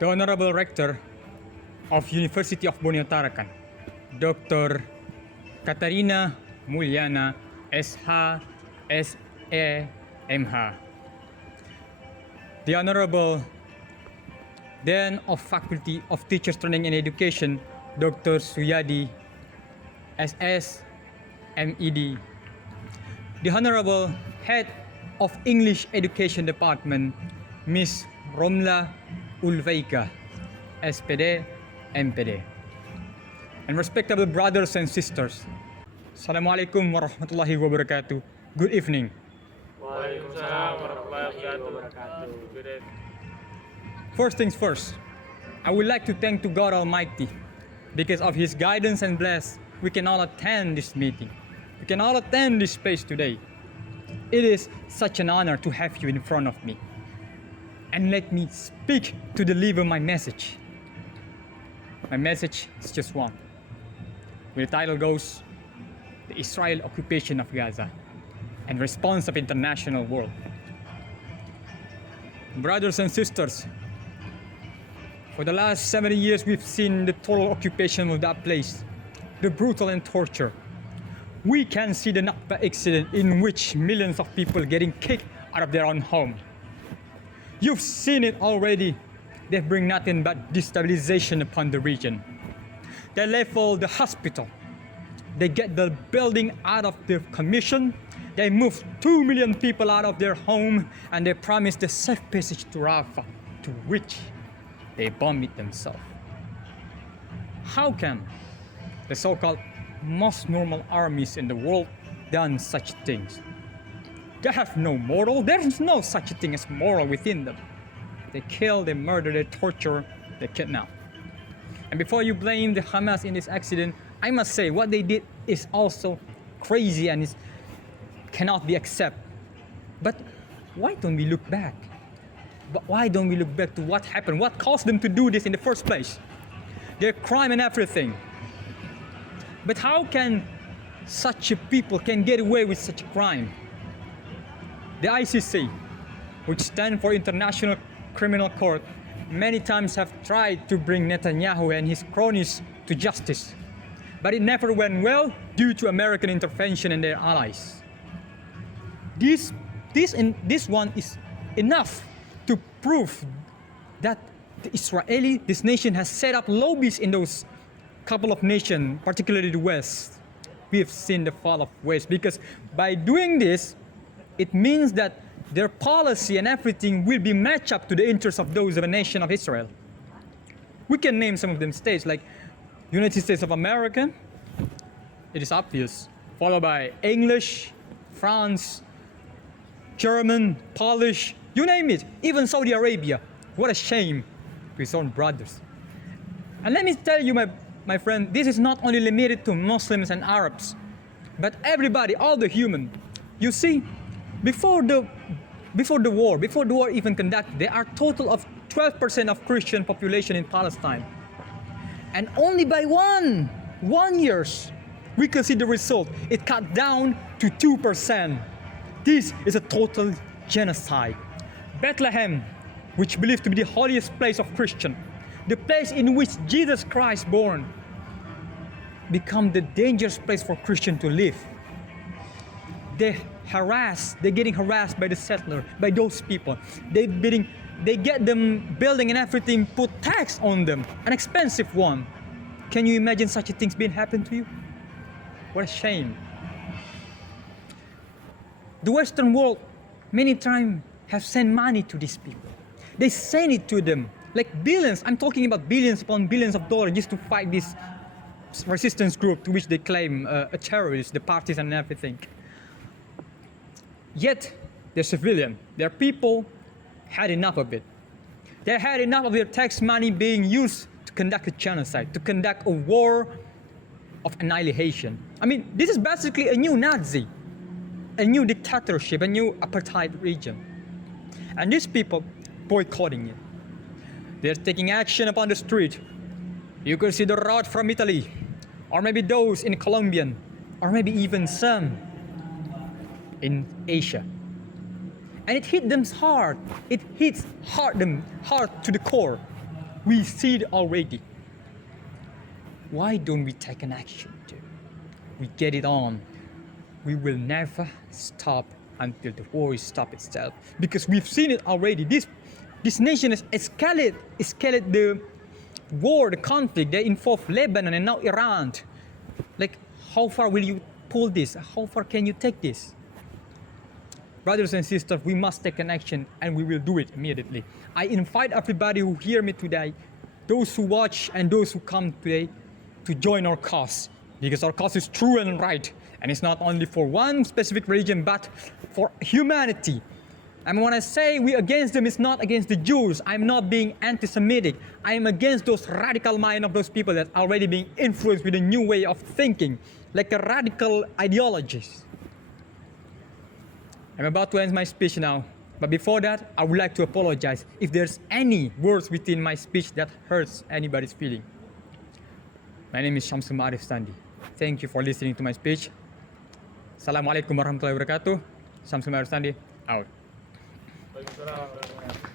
the Honorable Rector of University of Borneo Tarakan, Dr. Katarina Mulyana SH SEMH, the Honorable Dean of Faculty of Teachers Training and Education, Dr. Suyadi SS MED, the Honorable Head of English Education Department, Miss Romla Ulveika, SPD, MPD, and respectable brothers and sisters. Assalamualaikum warahmatullahi wabarakatuh. Good evening. Waalaikumsalam warahmatullahi wabarakatuh. Good evening. First things first, I would like to thank to God Almighty. Because of His guidance and bless, we can all attend this meeting. We can all attend this space today. It is such an honor to have you in front of me. And let me speak to deliver my message. My message is just one. The title goes, The Israel Occupation of Gaza and Response of International World. Brothers and sisters, for the last 70 years we've seen the total occupation of that place, the brutal and torture. We can see the Nakba incident in which millions of people getting kicked out of their own home. You've seen it already. They bring nothing but destabilization upon the region. They level the hospital. They get the building out of the commission. They move 2 million people out of their home, and they promise the safe passage to Rafah, to which they bomb it themselves. How can the so-called most normal armies in the world done such things? They have no moral. There is no such a thing as moral within them. They kill, they murder, they torture, they kidnap. And before you blame the Hamas in this accident, I must say what they did is also crazy and cannot be accepted. But why don't we look back? But why don't we look back to what happened? What caused them to do this in the first place? Their crime and everything. But how can such a people can get away with such a crime? The ICC, which stands for International Criminal Court, many times have tried to bring Netanyahu and his cronies to justice. But it never went well due to American intervention and their allies. This one is enough to prove that this nation has set up lobbies in those couple of nations, particularly the West. We have seen the fall of West, because by doing this, it means that their policy and everything will be matched up to the interests of those of a nation of Israel. We can name some of them states like United States of America, it is obvious, followed by English, France, German, Polish, you name it, even Saudi Arabia. What a shame to his own brothers. And let me tell you, my friend, this is not only limited to Muslims and Arabs, but everybody, all the human. You see, before the war even conducted, there are a total of 12% of Christian population in Palestine. And only by one years, we can see the result. It cut down to 2%. This is a total genocide. Bethlehem, which believed to be the holiest place of Christian, the place in which Jesus Christ born, become the dangerous place for Christian to live. They're getting harassed by the settler, by those people. They get them building and everything, put tax on them, an expensive one. Can you imagine such a thing's been happened to you? What a shame. The Western world many times have sent money to these people. They send it to them, like billions. I'm talking about billions upon billions of dollars just to fight this resistance group to which they claim a terrorist, the parties and everything. Yet, they're civilian. Their people had enough of it. They had enough of their tax money being used to conduct a genocide, to conduct a war of annihilation. I mean, this is basically a new Nazi, a new dictatorship, a new apartheid region. And these people boycotting it. They're taking action upon the street. You could see the route from Italy, or maybe those in Colombia, or maybe even some in Asia. And it hit them hard. It hits them hard to the core. We see it already. Why don't we take an action, dude? We get it on. We will never stop until the war is stopped itself. Because we've seen it already. This nation has escalated the war, the conflict. They involve Lebanon and now Iran. Like, how far will you pull this? How far can you take this? Brothers and sisters, we must take an action, and we will do it immediately. I invite everybody who hear me today, those who watch and those who come today, to join our cause, because our cause is true and right, and it's not only for one specific religion, but for humanity. And when I say we against them, it's not against the Jews. I'm not being anti-Semitic. I am against those radical mind of those people that are already being influenced with a new way of thinking, like a radical ideologies. I'm about to end my speech now, but before that, I would like to apologize if there's any words within my speech that hurts anybody's feeling. My name is Syamsul Ma'arif Sandi. Thank you for listening to my speech. Assalamualaikum warahmatullahi wabarakatuh. Syamsul Ma'arif Sandi, out. Waalaikumsalam warahmatullahi wabarakatuh.